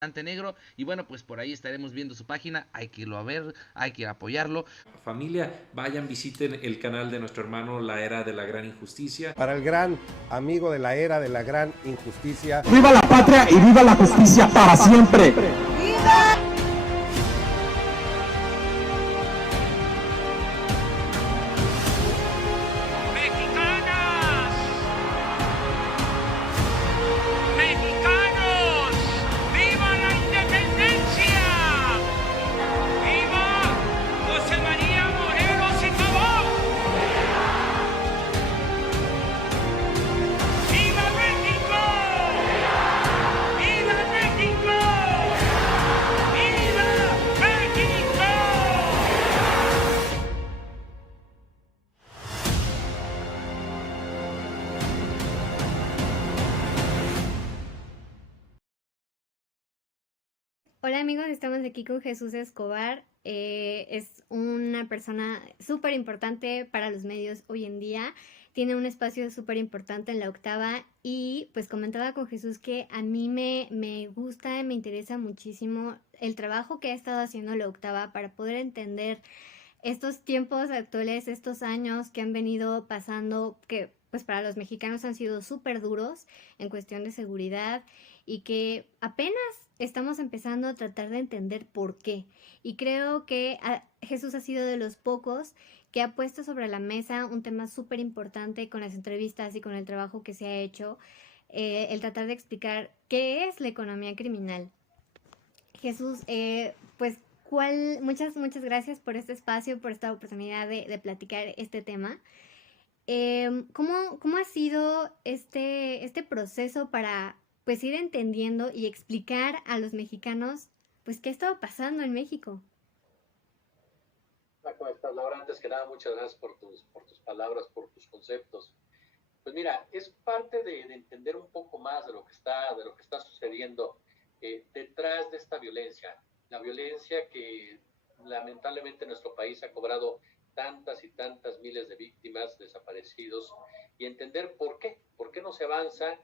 Negro. Y bueno, pues por ahí estaremos viendo su página. Hay que irlo a ver, hay que apoyarlo. Familia, vayan, visiten el canal de nuestro hermano La Era de la Gran Injusticia. Para el gran amigo de la era de la gran injusticia. ¡Viva la patria y viva la justicia para siempre! ¡Viva! Hola amigos, estamos aquí con Jesús Escobar. Es una persona súper importante para los medios hoy en día. Tiene un espacio súper importante en La Octava y pues comentaba con Jesús que a mí me gusta y me interesa muchísimo el trabajo que ha estado haciendo La Octava para poder entender estos tiempos actuales, estos años que han venido pasando, que pues para los mexicanos han sido súper duros en cuestión de seguridad y que apenas estamos empezando a tratar de entender por qué. Y creo que Jesús ha sido de los pocos que ha puesto sobre la mesa un tema súper importante con las entrevistas y con el trabajo que se ha hecho, el tratar de explicar qué es la economía criminal. Jesús, pues muchas gracias por este espacio, por esta oportunidad de platicar este tema. ¿Cómo ha sido este proceso para pues ir entendiendo y explicar a los mexicanos pues qué estaba pasando en México? ¿Cómo estás, Laura? Antes que nada, muchas gracias por tus palabras, por tus conceptos. Pues mira, es parte de entender un poco más de lo que está sucediendo detrás de esta violencia. La violencia que lamentablemente en nuestro país ha cobrado tantas y tantas miles de víctimas, desaparecidos, y entender por qué no se avanza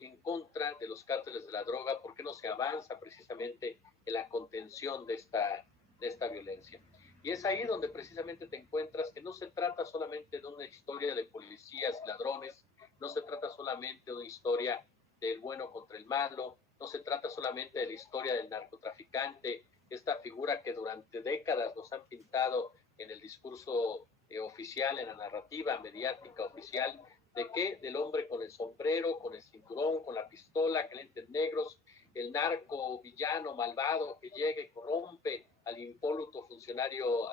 en contra de los cárteles de la droga, por qué no se avanza precisamente en la contención de esta violencia. Y es ahí donde precisamente te encuentras que no se trata solamente de una historia de policías y ladrones, no se trata solamente de una historia del bueno contra el malo, no se trata solamente de la historia del narcotraficante, esta figura que durante décadas nos han pintado en el discurso oficial, en la narrativa mediática oficial, ¿de qué? Del hombre con el sombrero, con el cinturón, con la pistola, con lentes negros, el narco villano malvado que llega y corrompe al impoluto funcionario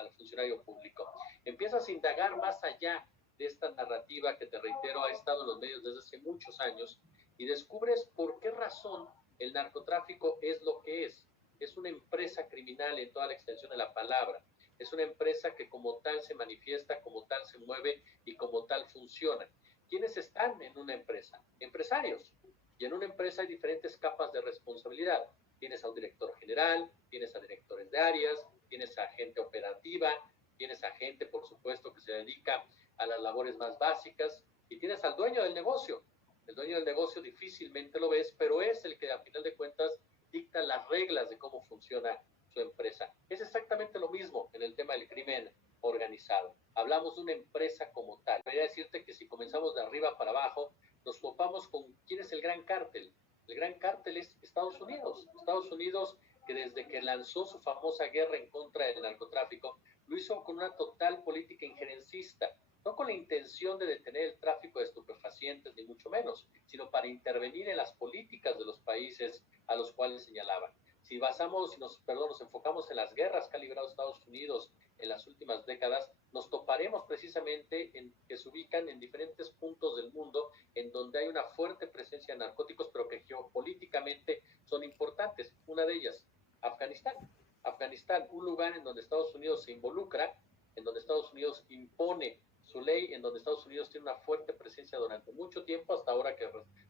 público. Empiezas a indagar más allá de esta narrativa que, te reitero, ha estado en los medios desde hace muchos años y descubres por qué razón el narcotráfico es lo que es. Es una empresa criminal en toda la extensión de la palabra. Es una empresa que como tal se manifiesta, como tal se mueve y como tal funciona. ¿Quiénes están en una empresa? Empresarios. Y en una empresa hay diferentes capas de responsabilidad. Tienes a un director general, tienes a directores de áreas, tienes a gente operativa, tienes a gente, por supuesto, que se dedica a las labores más básicas, y tienes al dueño del negocio. El dueño del negocio difícilmente lo ves, pero es el que, a final de cuentas, dicta las reglas de cómo funciona su empresa. Es exactamente lo mismo en el tema del crimen organizado. Hablamos de una empresa como tal. Voy a decirte que si comenzamos de arriba para abajo, nos topamos con quién es el gran cártel. El gran cártel es Estados Unidos. Estados Unidos, que desde que lanzó su famosa guerra en contra del narcotráfico, lo hizo con una total política injerencista, no con la intención de detener el tráfico de estupefacientes, ni mucho menos, sino para intervenir en las políticas de los países a los cuales señalaban. Si nos enfocamos en las guerras que ha librado Estados Unidos en las últimas décadas, nos toparemos precisamente en que se ubican en diferentes puntos del mundo en donde hay una fuerte presencia de narcóticos, pero que geopolíticamente son importantes. Una de ellas, Afganistán. Afganistán, un lugar en donde Estados Unidos se involucra, en donde Estados Unidos impone su ley, en donde Estados Unidos tiene una fuerte presencia durante mucho tiempo, hasta ahora que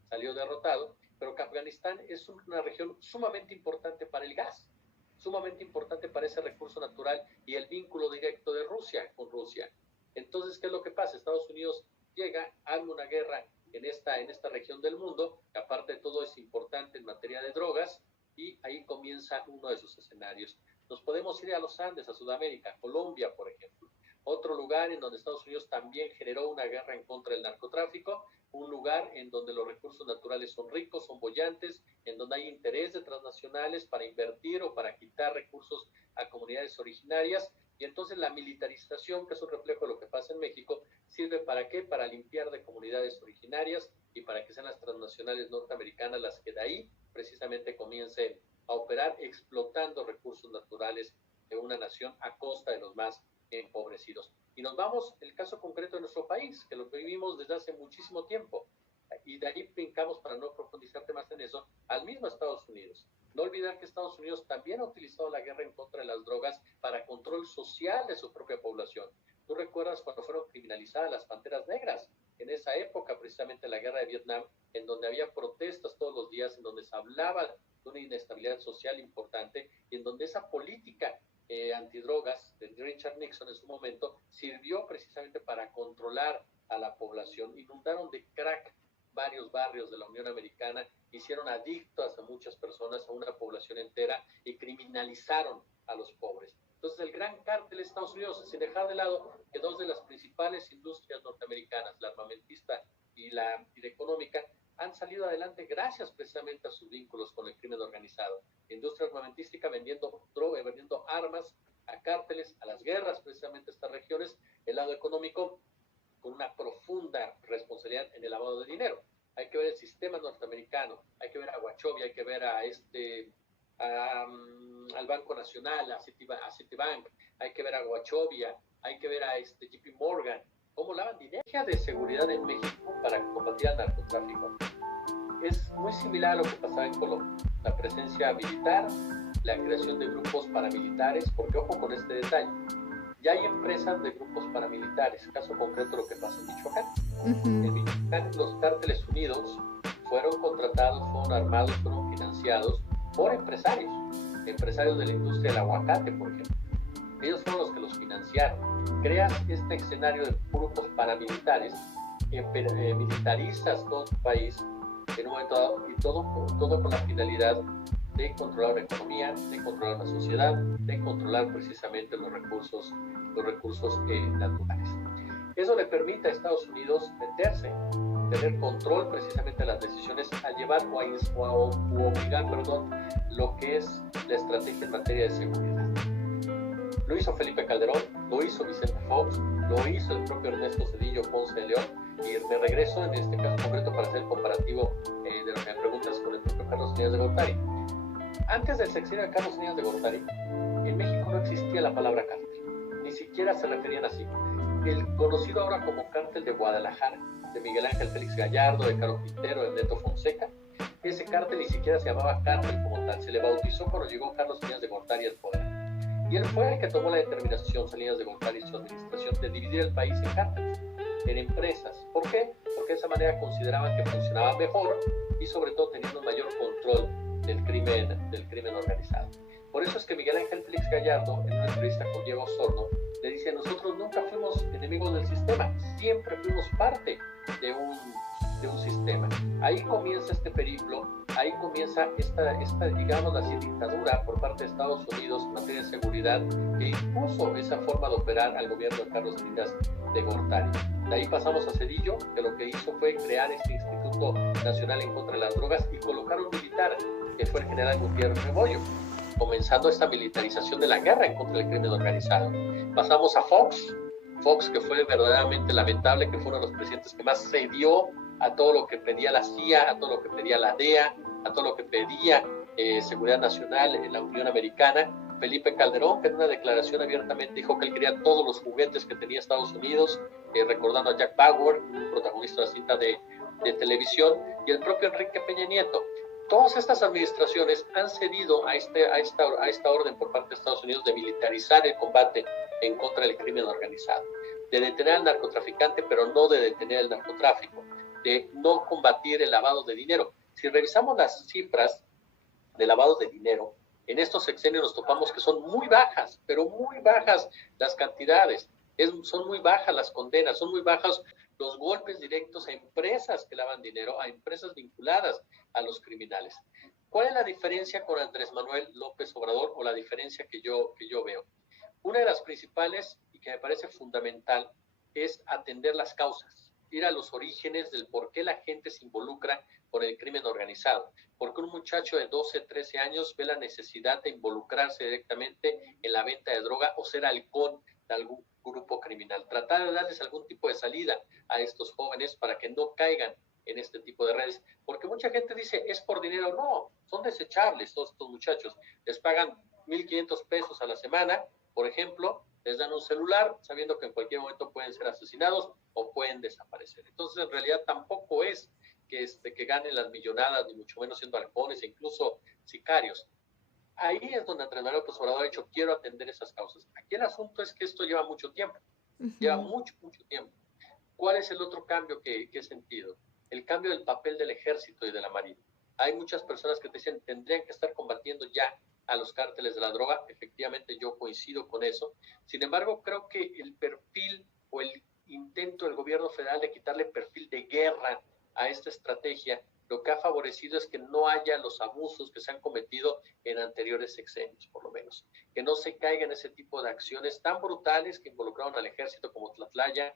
salió derrotado, pero que Afganistán es una región sumamente importante para el gas, sumamente importante para ese recurso natural y el vínculo directo de Rusia con Rusia. Entonces, ¿qué es lo que pasa? Estados Unidos llega, arma una guerra en esta región del mundo, que aparte de todo es importante en materia de drogas, y ahí comienza uno de sus escenarios. Nos podemos ir a los Andes, a Sudamérica, Colombia, por ejemplo. Otro lugar en donde Estados Unidos también generó una guerra en contra del narcotráfico, un lugar en donde los recursos naturales son ricos, son bollantes, en donde hay interés de transnacionales para invertir o para quitar recursos a comunidades originarias, y entonces la militarización, que es un reflejo de lo que pasa en México, ¿sirve para qué? Para limpiar de comunidades originarias y para que sean las transnacionales norteamericanas las que de ahí precisamente comiencen a operar explotando recursos naturales de una nación a costa de los más empobrecidos. Y nos vamos, el caso concreto de nuestro país, que lo vivimos desde hace muchísimo tiempo, y de ahí brincamos, para no profundizarte más en eso, al mismo Estados Unidos. No olvidar que Estados Unidos también ha utilizado la guerra en contra de las drogas para control social de su propia población. ¿Tú recuerdas cuando fueron criminalizadas las panteras negras? En esa época, precisamente la guerra de Vietnam, en donde había protestas todos los días, en donde se hablaba de una inestabilidad social importante, y en donde esa política antidrogas de Richard Nixon en su momento sirvió precisamente para controlar a la población. Inundaron de crack varios barrios de la Unión Americana, hicieron adictas a muchas personas, a una población entera, y criminalizaron a los pobres. Entonces el gran cártel de Estados Unidos, sin dejar de lado que dos de las principales industrias norteamericanas, la armamentista y la económica, han salido adelante gracias precisamente a sus vínculos con el crimen organizado. La industria armamentística vendiendo droga, vendiendo armas a cárteles, a las guerras precisamente a estas regiones. El lado económico con una profunda responsabilidad en el lavado de dinero. Hay que ver el sistema norteamericano, hay que ver a Wachovia, hay que ver al Banco Nacional, a Citibank, hay que ver a Wachovia, hay que ver a JP Morgan, cómo lavan dinero de seguridad en México para combatir al narcotráfico. Es muy similar a lo que pasaba en Colombia. La presencia militar, la creación de grupos paramilitares, porque ojo con este detalle, ya hay empresas de grupos paramilitares, caso concreto lo que pasa en Michoacán. En Michoacán los cárteles unidos fueron contratados, fueron armados, fueron financiados por empresarios de la industria del aguacate, por ejemplo. Ellos fueron los que los financiaron. Creas este escenario de grupos paramilitares, militarizas todo tu país en un momento dado, y todo con la finalidad de controlar la economía, de controlar la sociedad, de controlar precisamente los recursos naturales. Eso le permite a Estados Unidos meterse, tener control precisamente de las decisiones al llevar o obligar, lo que es la estrategia en materia de seguridad. Lo hizo Felipe Calderón, lo hizo Vicente Fox, lo hizo el propio Ernesto Zedillo Ponce de León, y me regreso en este caso concreto para hacer el comparativo de lo que me preguntas con el propio Carlos Salinas de Gortari. Antes del sexenio de Carlos Salinas de Gortari, en México no existía la palabra cártel, ni siquiera se referían así. El conocido ahora como cártel de Guadalajara, de Miguel Ángel Félix Gallardo, de Caro Quintero, de Neto Fonseca, ese cártel ni siquiera se llamaba cártel como tal, se le bautizó cuando llegó Carlos Salinas de Gortari al poder. Y él fue el que tomó la determinación, Salinas de Gortari y su administración, de dividir el país en cárteles, en empresas. ¿Por qué? Porque de esa manera consideraban que funcionaba mejor y sobre todo teniendo un mayor control del crimen organizado. Por eso es que Miguel Ángel Félix Gallardo, en una entrevista con Diego Osorno, le dice: nosotros nunca fuimos enemigos del sistema, siempre fuimos parte de un sistema. Ahí comienza este periplo, ahí comienza esta digamos así, dictadura por parte de Estados Unidos en materia de seguridad, que impuso esa forma de operar al gobierno de Carlos Salinas de Gortari. De ahí pasamos a Zedillo, que lo que hizo fue crear este Instituto Nacional en contra de las Drogas y colocar un militar, que fue el general Gutiérrez Rebollo, comenzando esta militarización de la guerra en contra del crimen organizado. Pasamos a Fox, que fue verdaderamente lamentable, que fue uno de los presidentes que más cedió a todo lo que pedía la CIA, a todo lo que pedía la DEA, a todo lo que pedía Seguridad Nacional en la Unión Americana. Felipe Calderón, que en una declaración abiertamente dijo que él quería todos los juguetes que tenía Estados Unidos, recordando a Jack Bauer, un protagonista de la cinta de televisión, y el propio Enrique Peña Nieto. Todas estas administraciones han cedido a esta orden por parte de Estados Unidos de militarizar el combate en contra del crimen organizado, de detener al narcotraficante, pero no de detener el narcotráfico, de no combatir el lavado de dinero. Si revisamos las cifras de lavado de dinero, en estos sexenios nos topamos que son muy bajas, pero muy bajas las cantidades, son muy bajas las condenas, son muy bajas los golpes directos a empresas que lavan dinero, a empresas vinculadas a los criminales. ¿Cuál es la diferencia con Andrés Manuel López Obrador o la diferencia que yo veo? Una de las principales y que me parece fundamental es atender las causas, ir a los orígenes del por qué la gente se involucra con el crimen organizado. Porque un muchacho de 12, 13 años ve la necesidad de involucrarse directamente en la venta de droga o ser halcón de algún grupo criminal. Tratar de darles algún tipo de salida a estos jóvenes para que no caigan en este tipo de redes. Porque mucha gente dice, es por dinero. No, son desechables todos estos muchachos. Les pagan 1,500 pesos a la semana, por ejemplo, les dan un celular sabiendo que en cualquier momento pueden ser asesinados o pueden desaparecer. Entonces, en realidad tampoco es que ganen las millonadas, ni mucho menos siendo halcones e incluso sicarios. Ahí es donde Andrés Manuel López Obrador ha dicho, quiero atender esas causas. Aquí el asunto es que esto lleva mucho tiempo, lleva mucho tiempo. ¿Cuál es el otro cambio que he sentido? El cambio del papel del ejército y de la marina. Hay muchas personas que te dicen, tendrían que estar combatiendo ya a los cárteles de la droga. Efectivamente, yo coincido con eso. Sin embargo, creo que el perfil o el intento del gobierno federal de quitarle perfil de guerra a esta estrategia, lo que ha favorecido es que no haya los abusos que se han cometido en anteriores sexenios, por lo menos. Que no se caiga en ese tipo de acciones tan brutales que involucraron al ejército como Tlatlaya,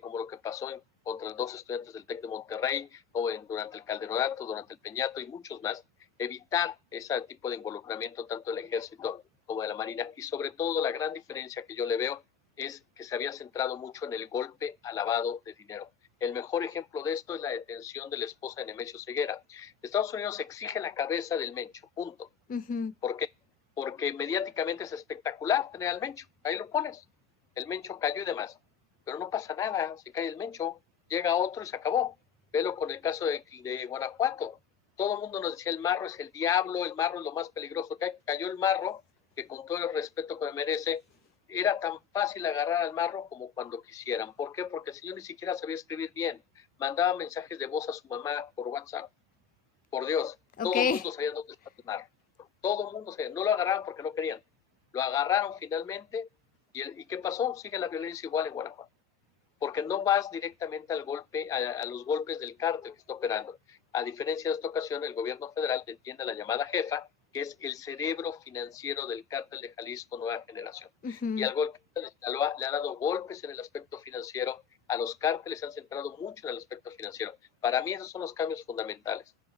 como lo que pasó contra 2 estudiantes del TEC de Monterrey, o durante el Calderonato, durante el Peñato y muchos más. Evitar ese tipo de involucramiento tanto del ejército como de la marina. Y sobre todo la gran diferencia que yo le veo es que se había centrado mucho en el golpe al lavado de dinero. El mejor ejemplo de esto es la detención de la esposa de Nemesio Ceguera. Estados Unidos exige la cabeza del Mencho, punto. ¿Por qué? Porque mediáticamente es espectacular tener al Mencho. Ahí lo pones. El Mencho cayó y demás. Pero no pasa nada, se cae el Mencho, llega otro y se acabó. Velo con el caso de Guanajuato. Todo el mundo nos decía, el marro es el diablo, el marro es lo más peligroso que hay. Cayó el marro, que con todo el respeto que me merece, era tan fácil agarrar al marro como cuando quisieran. ¿Por qué? Porque el señor ni siquiera sabía escribir bien. Mandaba mensajes de voz a su mamá por WhatsApp. Por Dios, todo el mundo sabía dónde estaba el marro. Todo el mundo sabía. No lo agarraban porque no querían. Lo agarraron finalmente. ¿Y qué pasó? Sigue la violencia igual en Guanajuato. Porque no vas directamente al golpe, a los golpes del cártel que está operando. A diferencia de esta ocasión, el gobierno federal detiene a la llamada jefa, que es el cerebro financiero del cártel de Jalisco Nueva Generación. Y al cártel de Sinaloa le ha dado golpes en el aspecto financiero, a los cárteles se han centrado mucho en el aspecto financiero. Para mí esos son los cambios fundamentales.